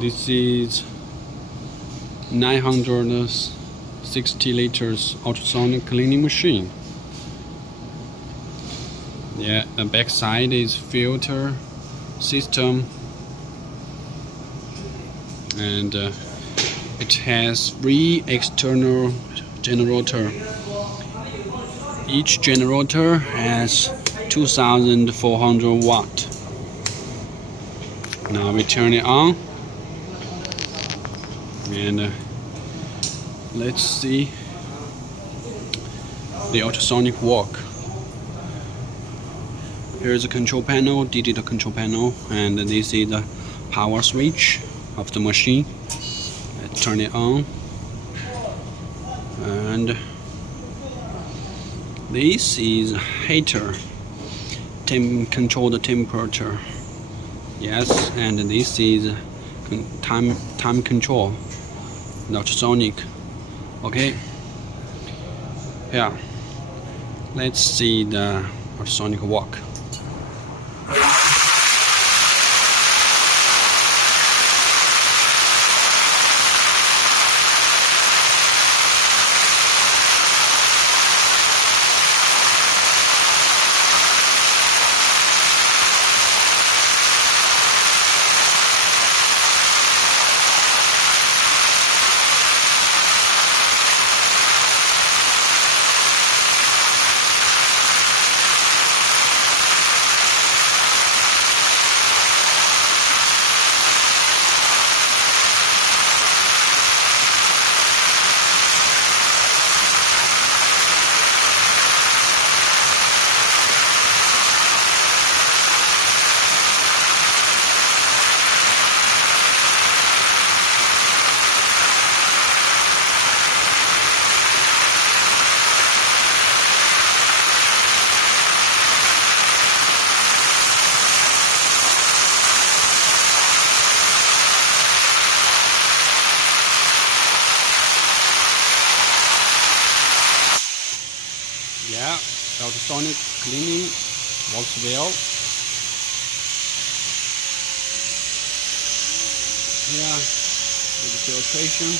This is 960 liters ultrasonic cleaning machine. Yeah, the back side is filter system, and it has 3 external generator. Each generator has 2400 watt. Now we turn it on, and let's see the ultrasonic work. Here's a control panel, digital control panel, and this is the power switch of the machine. Let's turn it on, and this is heater, control the temperature. Yes, and this is time control, the ultrasonic. Okay, yeah, let's see the ultrasonic work. Yeah, the ultrasonic cleaning works well. Yeah, with the filtration.